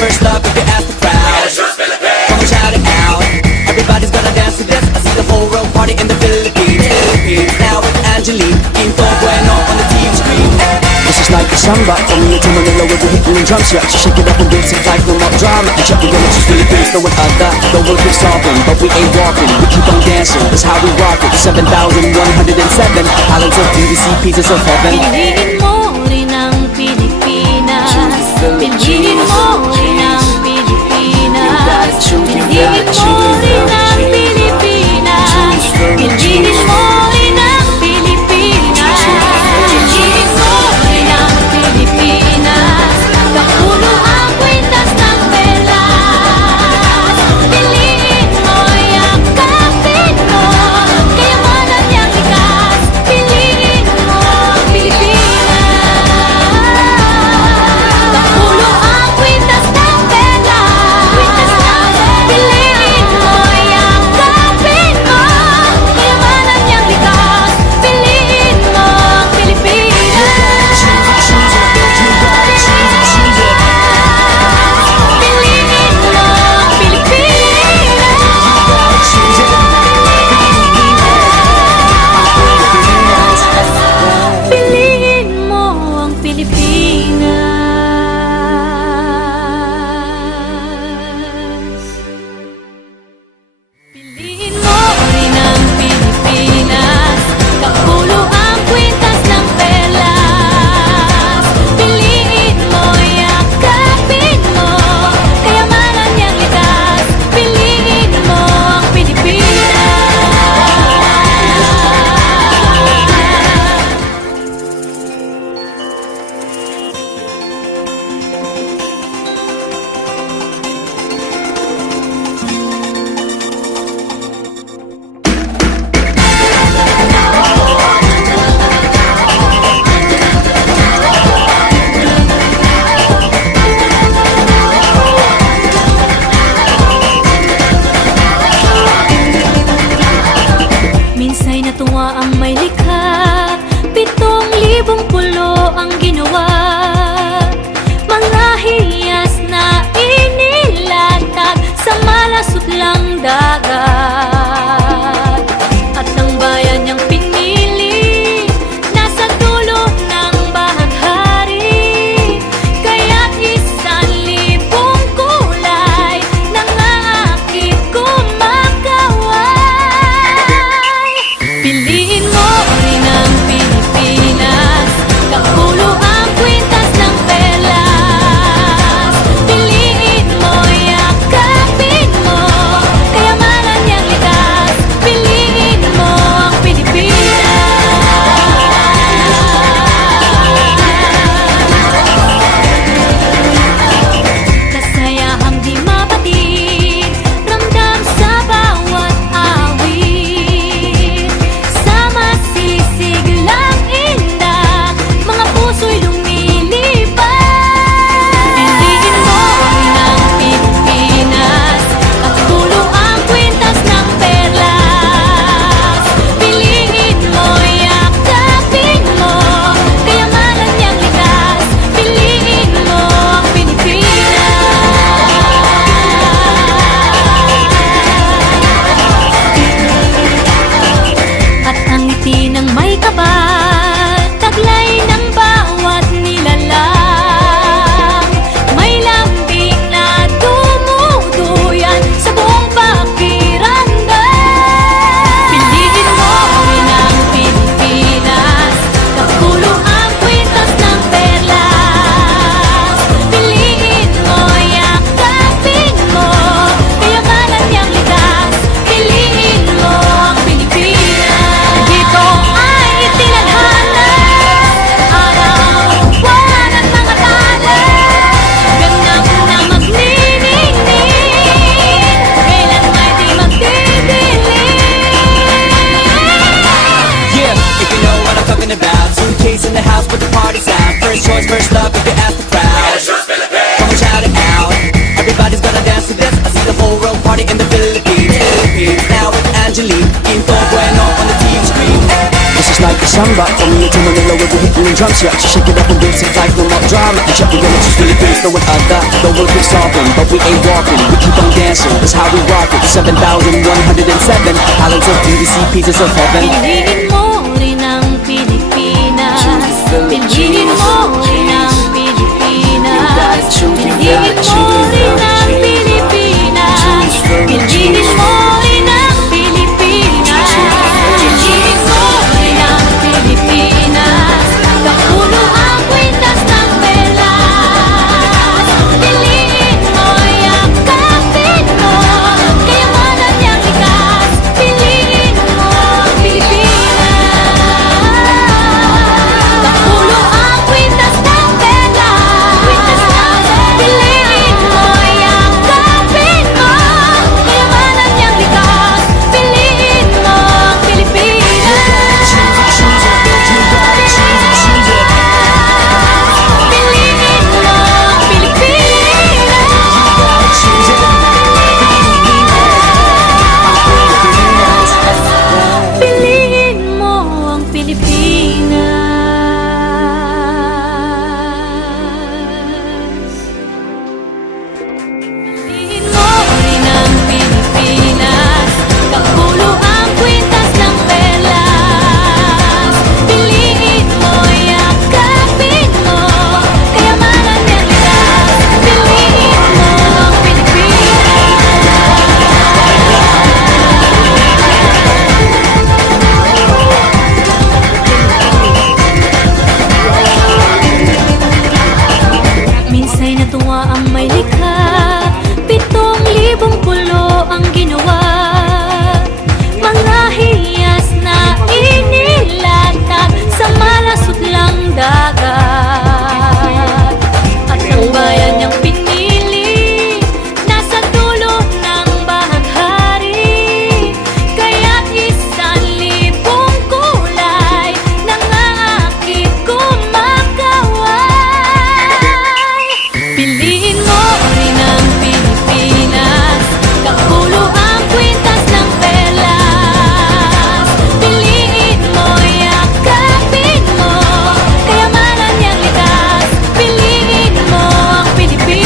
first love if you ask the crowd. Come on, shout it out. Everybody's gonna dance to this. I see the whole world party in the Philippines. Now with Angelique, Quinto Bueno on the TV screen. This is like a samba, coming into Manila with the hitting and drums. Yeah, shake it up and dance it like no more drama. And check the girls, just Philippines, no one other. The world keeps stopping, but we ain't walking. We keep on dancing, that's how we rock it. 7,107 islands of BBC, pieces of heaven. Piliin mo rin ang Pilipinas. Piliin mo rin ang Pilipinas. Piliin mo rin ang Pilipinas. Piliin mo rin ang Pilipinas. Piliin mo rin ang Pilipinas. Kapulo ang kwintas ng pelas. Piliin mo, yakapin mo, kayamanan niyang likas. Piliin mo ang Pilipinas. Kapulo ang kwintas ng pelas. Piliin mo, yakapin mo, kayamanan niyang likas. Piliin mo ang Pilipinas. Piliin mo ang Pilipinas. Piliin mo ang Pilipinas. Piliin mo rin ang Pilipinas. Kapulo ang kwintas ng pelas. Piliin mo, yakapin mo, kayamanan niyang likas. Piliin mo ang Pilipinas. Minsa'y natuwa ang may likha, 7,000 pulo ang ginawa. Mga hiyas na inilatag sa malasutlang dagat. At ang bayan niyang pinili, nasa dulo ng bahaghari. Kaya't 1,000 kulay nangangakit kumakaway. Piliin mo rin ang Pilipinas. Kapulo ang kwintas ng pelas. Piliin mo, yakapin mo, kayamanan niyang likas. Piliin mo ang Pilipinas. Kasayahang di mapatid, ramdam sa bawat awit. Sa masisiglang indak, mga puso'y lumilipad. Piliin mo rin ang Pilipinas. Kapulo ang kwintas ng perlas. Piliin mo, yakapin mo, kayamanan niyang likas. Piliin mo ang Pilipinas. At ang ngiti ng may kapal, taglay ng bawat nilalang. May lambing na dumuduyan sa buong pakiramdam. Piliin mo rin ang Pilipinas. Kapulo ang kwintas ng perlas. Piliin mo, yakapin mo, kayamanan niyang likas. Piliin mo ang Pilipinas. Dito ay itinadhana, araw-buwan at mga tala. Ganap na magniningning, kailan may di magdidilim. Yeah, if you know what I'm talking about. Suitcase in the house with the party sound. First choice, first love if you ask the crowd. Come on, shout it out. Everybody's gonna dance to this. I see the whole world party in the Philippines. Now with Angelique, Quinto Bueno on the TV screen. This is is like a samba. From here to Manila we'll be hitting the drums. Yeah, shake it up and dance it like no more drama. And check we're gonna choose Philippines, no one other. The world keeps stopping, but we ain't walking. We keep on dancing, that's how we rock it. 7,107 islands of beauty, pieces of heaven. Piliin mo rin ang Pilipinas. Piliin mo rin ang Pilipinas. Piliin mo rin ang Pilipinas. Piliin mo rin ang Pilipinas. Piliin mo rin ang Pilipinas. Kapulo ang kwintas ng perlas. Piliin mo, yakapin mo. Kayamanan niyang likas. Piliin mo ang Pilipinas. Kapulo ang kwintas ng perlas. Piliin mo, yakapin mo. Kayamanan niyang likas. Piliin mo ang Pilipinas. Piliin mo ang Pilipinas. Piliin mo ang Pilipinas. Piliin mo rin ang Pilipinas. Kapulo ang kwintas ng perlas. Piliin mo, yakapin mo. Kayamanan niyang likas. Piliin mo ang Minsa'y natuwa ang may likha, 7,000 pulo ang ginawa. Mga hiyas na inilatag sa malasutlang dagat. At ang bayan niyang pinili, nasa dulo ng bahaghari. Kaya't 1,000 kulay nang aakit kumakaway. Piliin mo rin ang Pilipinas. Kapulo ang kwintas ng perlas. Piliin mo, yakapin mo. Kayamanan niyang likas. Piliin mo ang Pilipinas.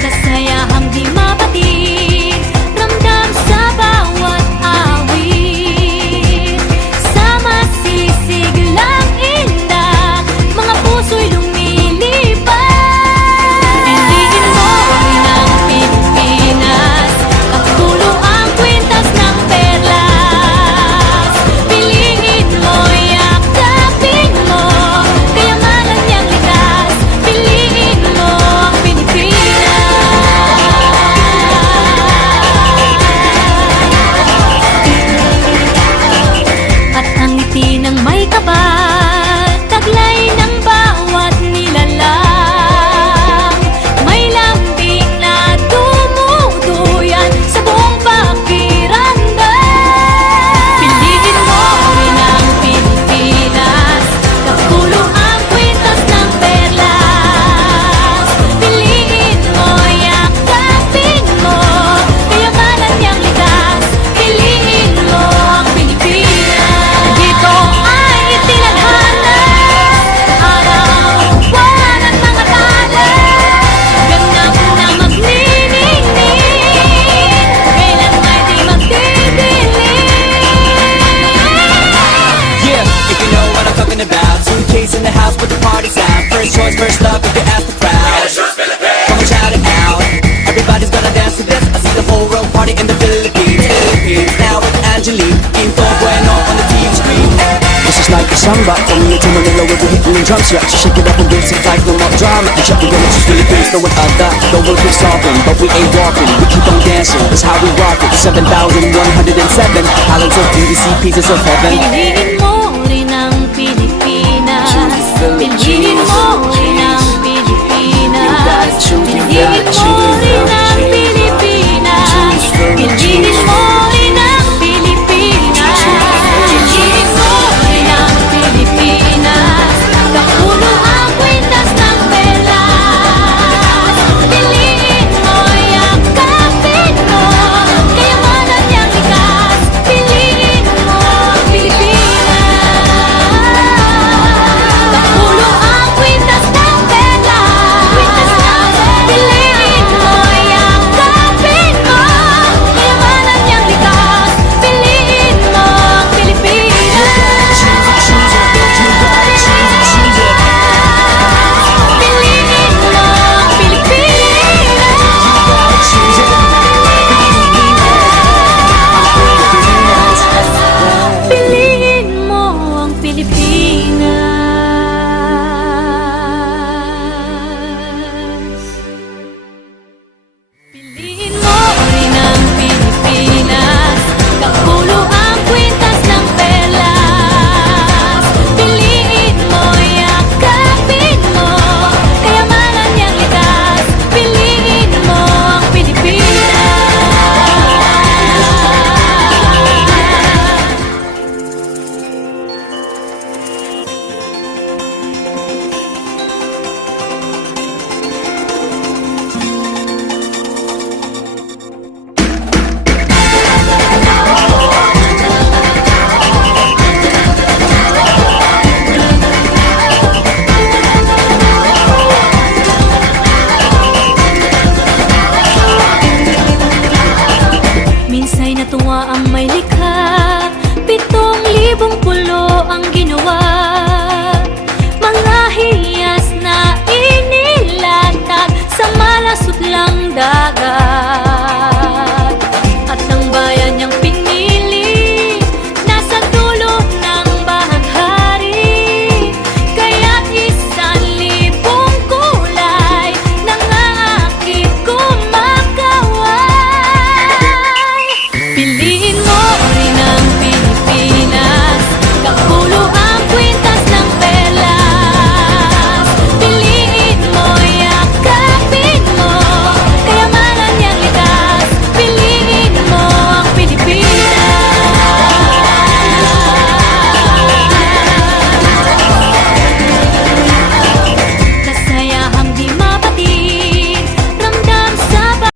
Kasayahang di mapatid, ramdam sa bawat awit. Sama sisiglang indah, mga puso'y lumilipad. Piliin mo rin ang Pilipinas. Kapulo ang kwintas ng perlas. Piliin mo, yakapin mo. Kayamanan niyang likas. Piliin mo ang Pilipinas. At ang ngiti ng may kapal, taglay ng bawat nilalang. May lambing na tumutuyan sa buong pakiramdam. Piliin mo rin ang Pilipinas. Kapulo ang kwintas ng perlas. Piliin mo, yakapin mo. Kayamanan niyang likas. Piliin mo ang Pilipinas. Dito ay itinadhana, araw-buwan at mga tala. Ganap na magniningning, kailan may di magdidilim. Yeah, if you know what I'm talking about. Suitcase in the house with the party's out. First choice, first love, if you ask the crowd. Come and shout it out. Everybody's gonna dance to this. I see the whole world party in the Philippines. Now with Angelique, Quinto Bueno on the TV screen. This is like a samba. From here to Manila we'll be hitting the drums. Yeah, shake it up and dance it like no more drama. And check we're gonna choose Philippines, no one other. The world keeps stopping, but we ain't walking. We keep on dancing, that's how we rock it. 7,107 islands of beauty, pieces of heaven. Piliin mo rin ang Pilipinas. Piliin mo rin ang Pilipinas. Piliin mo rin